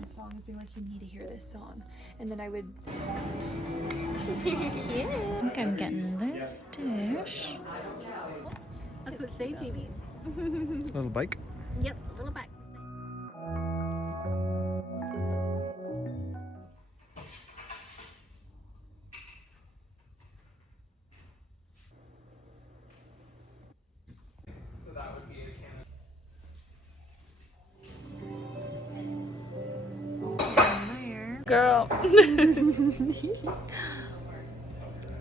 one song and being like, you need to hear this song. And then I would... Cute. I think I'm getting this dish. That's what Seiji needs. Little bike. Yep, a little bike. So that would be a can. Girl.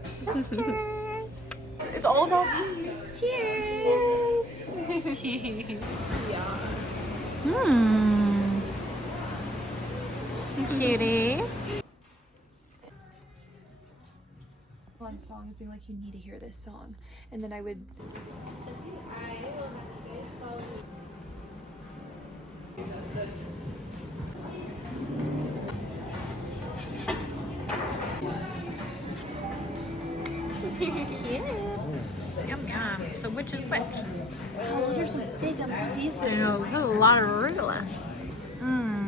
Sisters! It's all about me. Cheers. Yeah. Cutie. One song and being like, you need to hear this song. And then I would... Cute. Yum yum. So which is which? Oh, those are some big pieces. I know, this is a lot of arugula.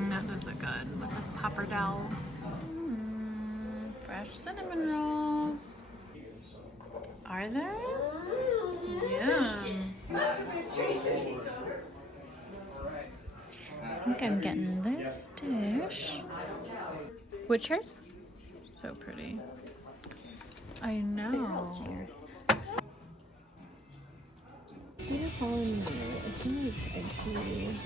That does look good. With the pappardelle. Fresh cinnamon rolls. Are there? Yeah. I think I'm getting this dish. Which hers? So pretty. I know. They're calling me. I think it's empty.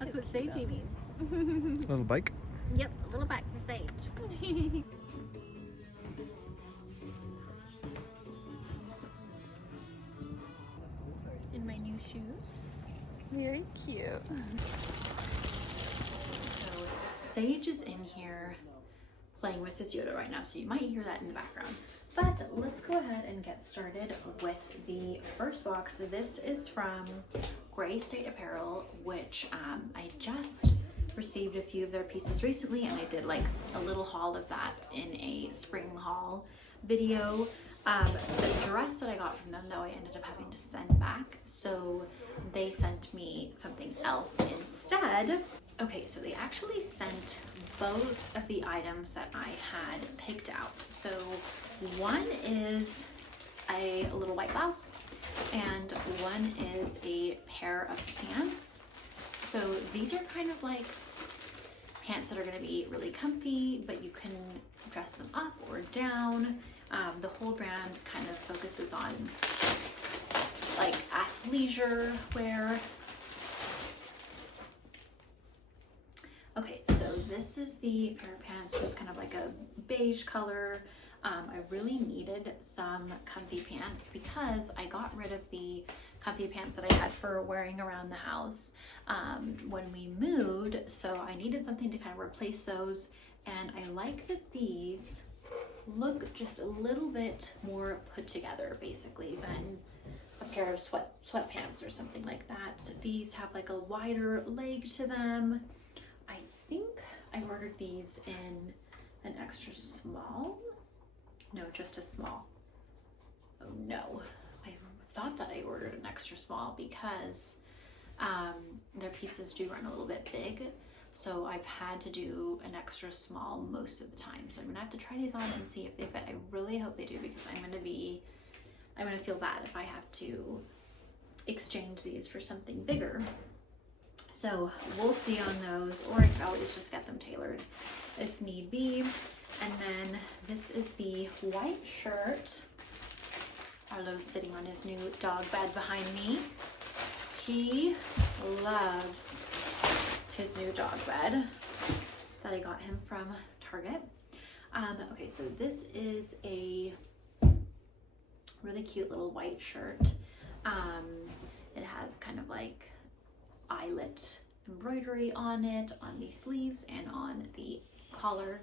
That's what Seiji needs. Little bike. Yep, a little bike for Sage. In my new shoes. Very cute. So Sage is in here playing with his Yoda right now, so you might hear that in the background. But let's go ahead and get started with the first box. This is from Gray State Apparel, which I just received a few of their pieces recently, and I did like a little haul of that in a spring haul video. The dress that I got from them, though, I ended up having to send back, so they sent me something else instead. Okay, so they actually sent both of the items that I had picked out. So one is a little white blouse and one is a pair of pants. So these are kind of like pants that are going to be really comfy, but you can dress them up or down. The whole brand kind of focuses on like athleisure wear. Okay, so this is the pair of pants, just kind of like a beige color. I really needed some comfy pants because I got rid of the comfy pants that I had for wearing around the house when we moved, so I needed something to kind of replace those. And I like that these look just a little bit more put together basically than a pair of sweatpants or something like that. These have like a wider leg to them. I think I ordered these in an extra small. No, just a small. Oh no, I thought that I ordered an extra small because their pieces do run a little bit big. So I've had to do an extra small most of the time. So I'm gonna have to try these on and see if they fit. I really hope they do, because I'm gonna feel bad if I have to exchange these for something bigger. So we'll see on those, or I could always just get them tailored if need be. And then this is the white shirt. Arlo's sitting on his new dog bed behind me. He loves his new dog bed that I got him from Target. Okay, so this is a really cute little white shirt. It has kind of like eyelet embroidery on it, on the sleeves and on the collar.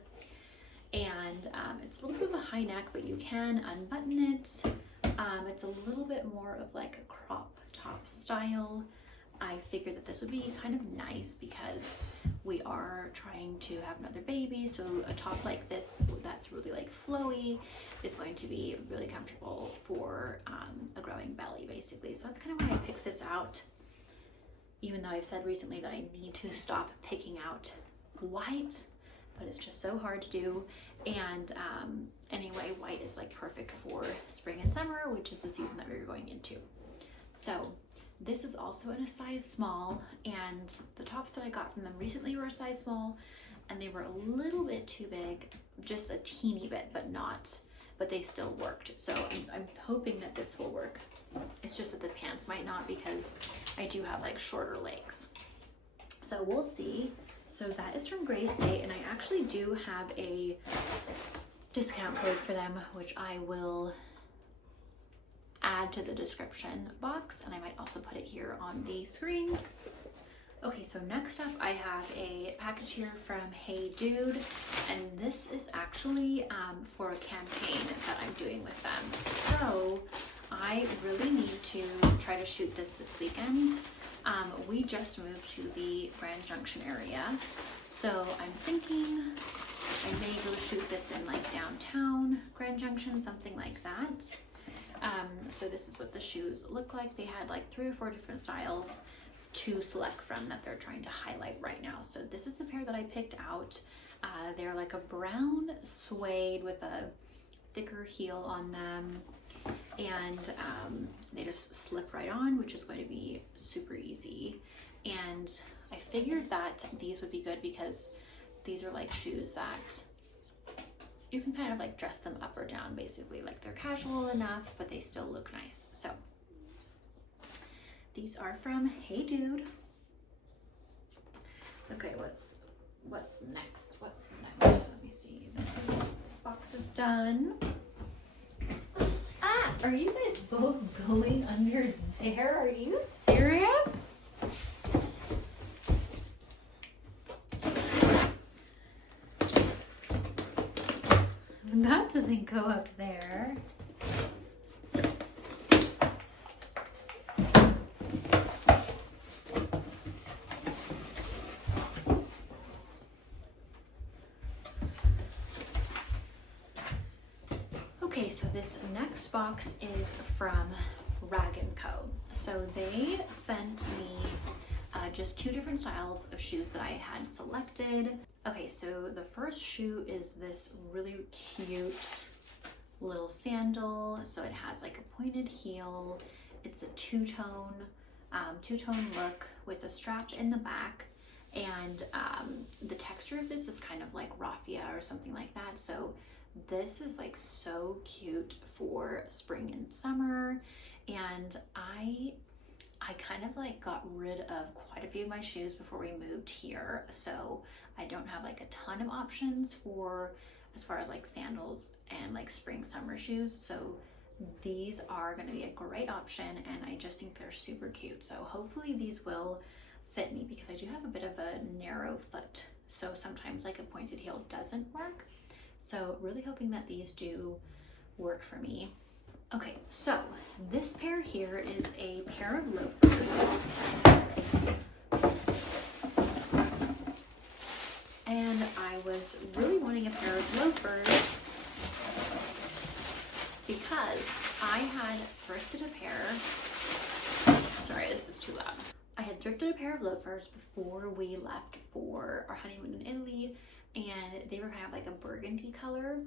And it's a little bit of a high neck, but you can unbutton it. It's a little bit more of like a crop top style. I figured that this would be kind of nice because we are trying to have another baby, so a top like this that's really like flowy is going to be really comfortable for a growing belly basically. So that's kind of why I picked this out, even though I've said recently that I need to stop picking out white, but it's just so hard to do. And anyway, white is like perfect for spring and summer, which is the season that we're going into. So this is also in a size small, and the tops that I got from them recently were a size small, and they were a little bit too big, just a teeny bit, but they still worked. So I'm hoping that this will work. It's just that the pants might not, because I do have like shorter legs. So we'll see. So that is from Gray State, and I actually do have a discount code for them, which I will add to the description box, and I might also put it here on the screen. Okay, so next up I have a package here from Hey Dude, and this is actually for a campaign that I'm doing with them. So I really need to try to shoot this weekend. We just moved to the Grand Junction area, so I'm thinking I may go shoot this in like downtown Grand Junction, something like that. So this is what the shoes look like. They had like 3 or 4 different styles to select from that they're trying to highlight right now. So this is the pair that I picked out. They're like a brown suede with a thicker heel on them, and they just slip right on, which is going to be super easy. And I figured that these would be good because these are like shoes that you can kind of like dress them up or down, basically. Like they're casual enough, but they still look nice. So these are from Hey Dude. Okay, what's next? What's next? Let me see. This box is done. Ah, are you guys both going under there? Are you serious? That doesn't go up there. Okay, so this next box is from Rag & Co. So they sent me just 2 different styles of shoes that I had selected. Okay, so the first shoe is this really cute little sandal. So it has like a pointed heel. It's a two-tone look with a strap in the back. And the texture of this is kind of like raffia or something like that. So this is like so cute for spring and summer. And I kind of like got rid of quite a few of my shoes before we moved here, so I don't have like a ton of options for as far as like sandals and like spring summer shoes. So these are going to be a great option, and I just think they're super cute. So hopefully these will fit me, because I do have a bit of a narrow foot, so sometimes like a pointed heel doesn't work. So really hoping that these do work for me. Okay, so this pair here is a pair of loafers. And I was really wanting a pair of loafers because I had thrifted a pair. Sorry, this is too loud. I had thrifted a pair of loafers before we left for our honeymoon in Italy, and they were kind of like a burgundy color,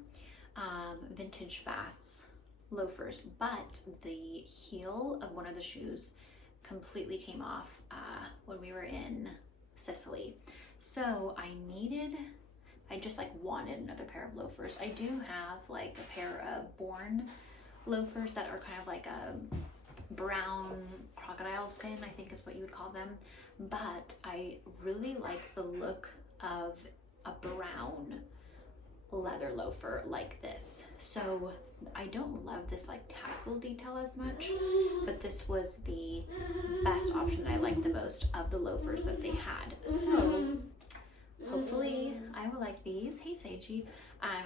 vintage fast loafers, but the heel of one of the shoes completely came off when we were in Sicily. So I just like wanted another pair of loafers. I do have like a pair of Born loafers that are kind of like a brown crocodile skin, I think is what you would call them, but I really like the look of a brown leather loafer like this. So I don't love this like tassel detail as much, but this was the best option that I liked the most of the loafers that they had. So hopefully I will like these. Hey Seiji.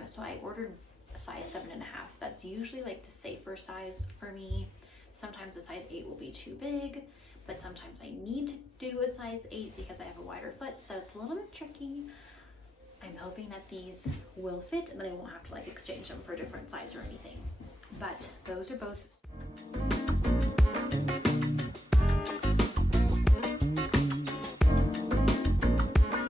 So I ordered a size 7.5. That's usually like the safer size for me. Sometimes a size 8 will be too big, but sometimes I need to do a size 8 because I have a wider foot, so it's a little bit tricky. I'm hoping that these will fit and that I won't have to like exchange them for a different size or anything. But those are both